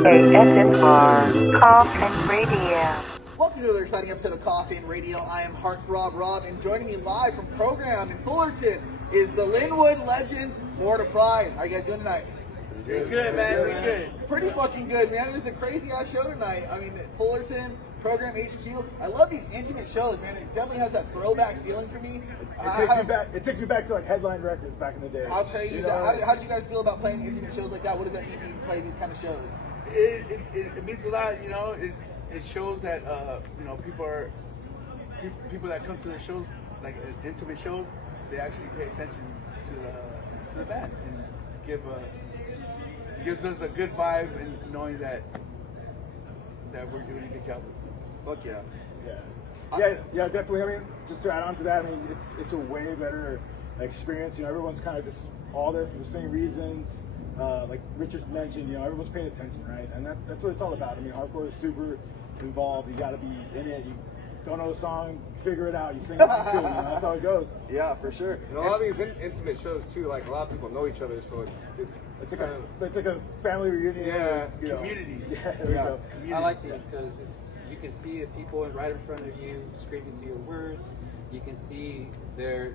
ASMR Coffin Radio. Welcome to another exciting episode of Coffee and Radio. I am Heartthrob Rob, and joining me live from program in Fullerton is the Linwood Legends, More to Pride. How are you guys doing tonight? We're good, man. We're good. Pretty fucking good, man. It was a crazy ass show tonight. I mean, Fullerton, Program HQ. I love these intimate shows, man. It definitely has that throwback feeling for me. It took you back to like Headline Records back in the day. How crazy is that? How did you guys feel about playing intimate shows like that? What does that mean when you play these kind of shows? It means a lot, you know. It shows that you know, people that come to the shows, like intimate shows, they actually pay attention to the band and gives us a good vibe in knowing that we're doing a good job. Fuck yeah. Yeah, definitely. I mean, just to add on to that, I mean, it's a way better experience. You know, everyone's kind of just all there for the same reasons. Like Richard mentioned, you know, everyone's paying attention, right? And that's what it's all about. I mean, hardcore is super involved. You got to be in it. You don't know the song, figure it out. You sing it too. You know, that's how it goes. Yeah, for sure. And a lot of these intimate shows too, like a lot of people know each other, so it's like a family reunion. Yeah, you know. Community. Yeah, there we go. I like these because you can see the people right in front of you screaming to your words. You can see their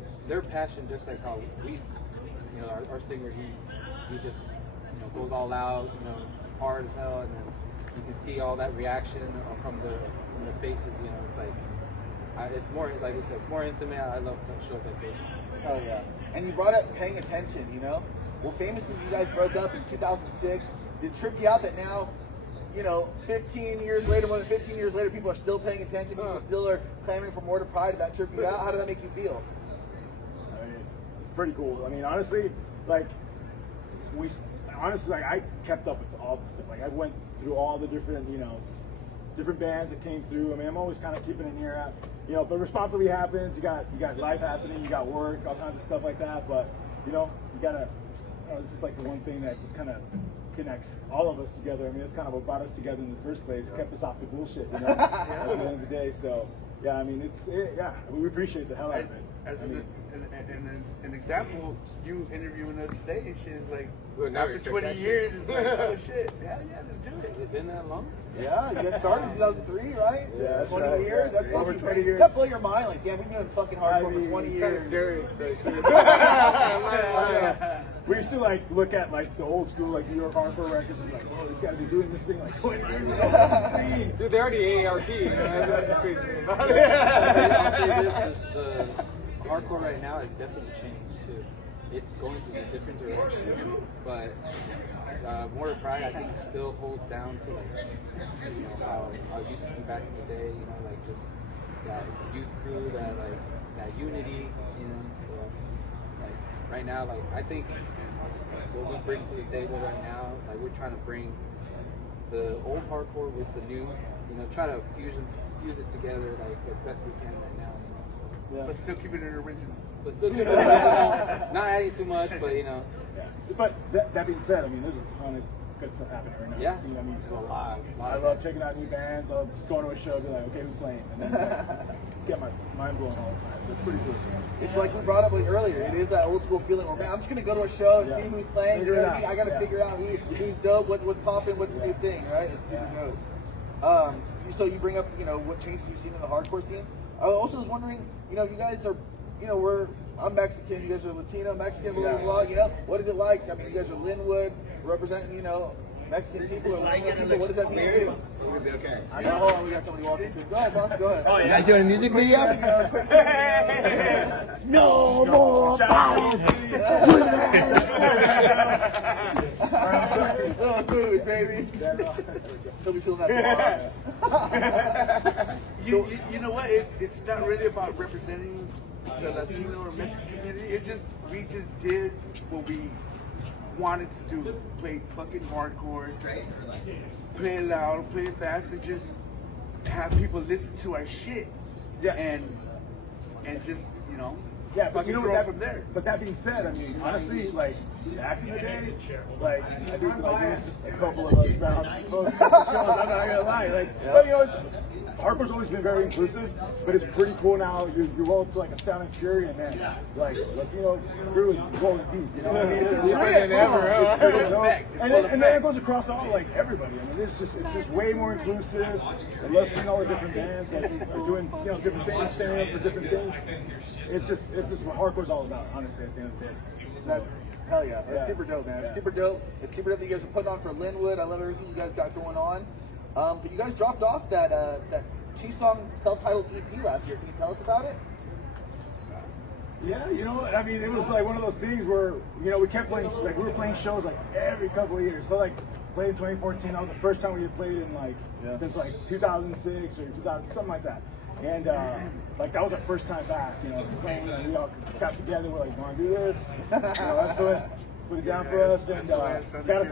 passion, just like how we, you know, our singer, he just, you know, goes all out, you know, hard as hell, and then you can see all that reaction from the faces. You know, it's like it's more, like we said, it's more intimate. I love shows like this. Hell yeah. And you brought up paying attention, you know? Well, famously, you guys broke up in 2006. Did it trip you out that now, you know, 15 years later, more than 15 years later, people are still paying attention, people still are clamoring for more to Pride? Did that trip you out? How did that make you feel? I mean, it's pretty cool. I mean, honestly, like, I kept up with all the stuff. Like, I went through all the different, you know, different bands that came through. I mean, I'm always kind of keeping an ear out, you know, but responsibility happens. You got life happening, you got work, all kinds of stuff like that. But, you know, you gotta, you know, this is like the one thing that just kind of connects all of us together. I mean, it's kind of what brought us together in the first place, kept us off the bullshit, you know, at the end of the day. So, yeah, I mean, we appreciate the hell out of it. As an example, you interviewing us today and shit is like, well, now after 20 years, it's like, oh shit, yeah, let's do it. It's been that long? Yeah, you guys started in 2003, right? Yeah, that's 20 right. years? That's Over fucking 20 crazy. years. That blow your mind. Like, damn, we've been doing fucking hardcore for 20 It's years. kind of scary to tell you the truth. We used to like look at like the old school like New York hardcore records and be like, whoa, these guys are doing this thing like 20 years ago. Dude, they're already AARP. You know, that's crazy. I'll say this, the hardcore right now has definitely changed too. It's going in a different direction, but More to Pride, I think, still holds down to like, you know, how it used to be back in the day. You know, like just that youth crew, that unity. You know, so like right now, like I think what we bring to the table right now, like we're trying to bring the old hardcore with the new. You know, try to fuse it together like as best we can right now. You know, so. Yeah. But still keeping it original. But still keep it original, not adding too much, but you know. Yeah. But that being said, I mean, there's a ton of good stuff happening right now. Yeah. I mean, A lot. I love checking out new bands. I love just going to a show, be like, okay, who's playing? And then like, get my mind blown all the time. So it's pretty cool. It's like we brought up like earlier. It is that old school feeling where, man, I'm just gonna go to a show and see who's playing. Figure You know it what I mean? out. I gotta Yeah. figure out who's dope, what's popping, what's the new thing, right? It's super dope. So you bring up, you know, what changes you've seen in the hardcore scene. I also was wondering, you know, you guys are, you know, I'm Mexican, you guys are Latino, Mexican, blah, blah, blah, you know? What is it like? I mean, you guys are Linwood, representing, you know, Mexican people or Latino people. What does that mean to you? Okay. I know, hold on, we got somebody walking through. Go ahead, boss, go ahead. You guys doing a music video? No more bounce. Those moves, baby. He'll be feeling that tomorrow. You know what? It's not really about representing the Latino or Mexican community. We just did what we wanted to do. Play fucking hardcore, play it loud, play it fast, and just have people listen to our shit. Yeah. And just, you know, Yeah, but fucking you know grow what? from there. But that being said, I mean, honestly, like back in the day, like I think like there's just a couple of us around most shows. I'm not gonna lie, like, but you know, hardcore's always been very inclusive, but it's pretty cool now. You roll up to like a Sound and Fury, and man, like Latino crew is rolling deep. You know what I mean? It's Deeper than ever, huh? pretty dope. And then it goes across all like everybody. I mean, it's just way more inclusive. And listening to all the different bands that are doing different things, standing up for different things. It's just what hardcore's all about, honestly. At the end of the day. Is that, hell yeah, that's super dope, man. Yeah. It's super dope. It's super dope that you guys are putting on for Linwood. I love everything you guys got going on. But you guys dropped off that 2-song self-titled EP last year. Can you tell us about it? Yeah, you know, I mean, it was like one of those things where, we kept playing, like, we were playing shows like every couple of years. So, like, played in 2014, that was the first time we had played in, like, since, like, 2006 or 2000, something like that. And, like, that was our first time back, playing, and we all got together, we're like, want to do this? SOS put it down for us, and got us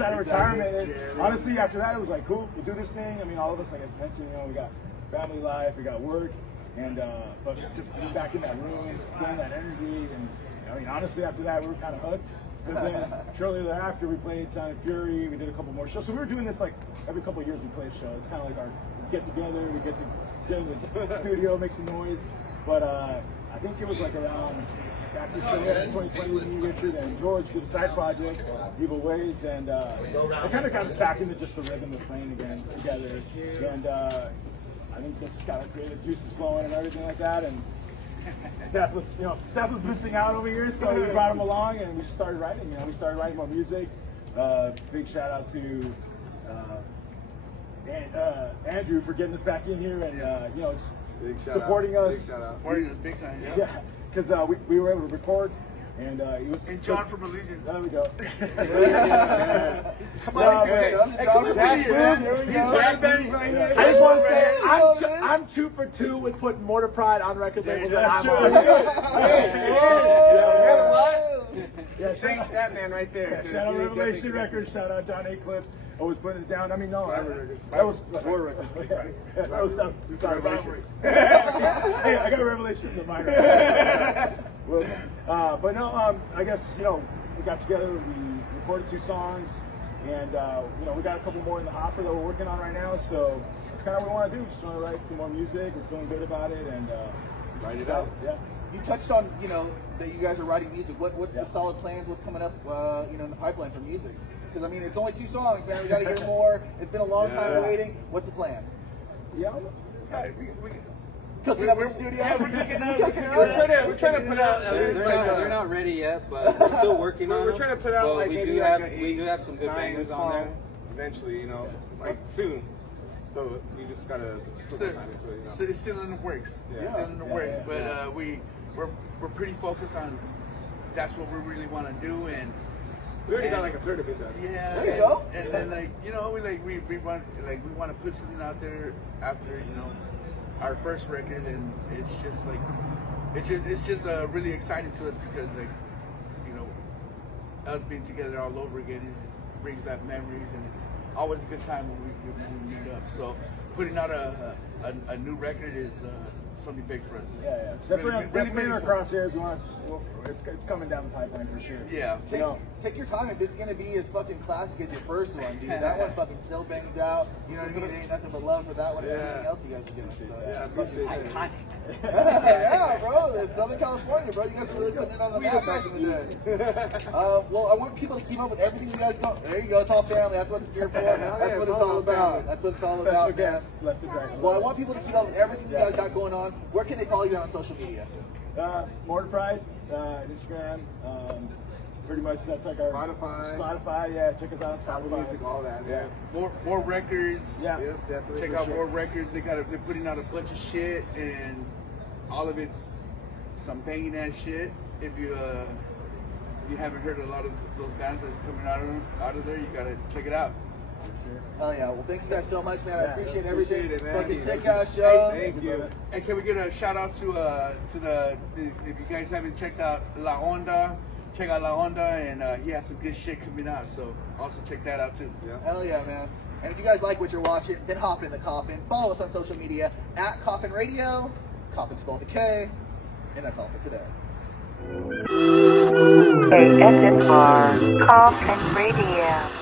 out of retirement. And honestly, after that, it was like, cool, we'll do this thing. I mean, all of us, like I mentioned, we got family life, we got work. And but just being back in that room, feeling that energy, and I mean, honestly, after that, we were kind of hooked. Because then shortly thereafter, we played Sound and Fury. We did a couple more shows. So we were doing this like every couple of years. We play a show. It's kind of like our get together. We get to get in the studio, make some noise. But I think it was like around after 2020, me, Richard, and George did a side project, Evil Ways, and it kind of got us back into just the rhythm of playing again together. And I think just kind of creative juices flowing and everything like that. And Seth was missing out over here, so we brought him along and we started writing. We started writing more music. Big shout out to Andrew for getting us back in here and just supporting us. Big shout out. Supporting us big time. Yeah, because we were able to record. And he was. And John from Allegiance. There we go. Come on, Hey, come on, man. here, man. Yeah. I just want to say I'm 2 for 2 with putting Mortar Pride on record labels that I'm on. Yeah, Thank that man right there. shout out Revelation Records. Shout out John Aycliffe. Always putting it down. I mean, no, that was War Records. that was Revelation. Hey, I got a Revelation in the minor. But no, I guess we got together. We recorded 2 songs, and we got a couple more in the hopper that we're working on right now. So it's kind of what we want to do. Just want to write some more music. We're feeling good about it, and Write it out. Yeah. You touched on, that you guys are writing music. What's the solid plans? What's coming up, in the pipeline for music? Because, I mean, it's only 2 songs, man. We got to hear more. It's been a long time waiting. What's the plan? Yeah. Cooking up in the studio? Yeah, we're cooking up. We're trying to put out at least They're not ready yet, but we're still working on We're them. trying to put out But like we maybe do like have we do have some good bangers on there. Eventually, like soon. So we just gotta put some time into it. So it's still in the works. Yeah. It's still in the works, but we're pretty focused on that's what we really want to do, and We already got like a third of it done. yeah. There you go. And then we want to put something out there after our first record, and it's just really exciting to us because us being together all over again, it just brings back memories, and it's always a good time when we meet up. So putting out a new record is something big for us. Yeah. It's definitely in our crosshairs. It's coming down the pipeline for sure. Yeah. Take your time. If it's gonna be as fucking classic as your first one, dude, that one fucking still bangs out. You know what I mean? It ain't nothing but love for that one and everything else you guys are doing. So, I appreciate it. yeah, bro. It's Southern California, bro. You guys are really putting it on the map back in the day. Well, I want people to keep up with everything you guys go. There you go, Tall Family. That's what it's here for. That's what it's all about. That's what it's all Special about, man. guest, Left and Right. Well, I want people to keep up with everything you guys got going on. Where can they follow you on social media? Mortar Pride, Instagram. Pretty much that's like our Spotify. Yeah, check us out on Apple Spotify. Music, all that. Yeah. More records. Yeah. Yep, definitely. Check for out sure. more records. They're putting out a bunch of shit, and all of it's some banging ass shit. If you haven't heard a lot of those bands that's coming out of there, you gotta check it out. Oh yeah. Well, thank you guys so much, man. I appreciate everything. Appreciate it, man. Fucking sick ass show. Thank you. And can we get a shout out to the if you guys haven't checked out La Onda, check out La Onda, and he has some good shit coming out. So also check that out too. Yeah. Hell yeah, man. And if you guys like what you're watching, then hop in the coffin. Follow us on social media at Coffin Radio. Coffin spelled with a K. And that's all for today. ASMR Coffin Radio.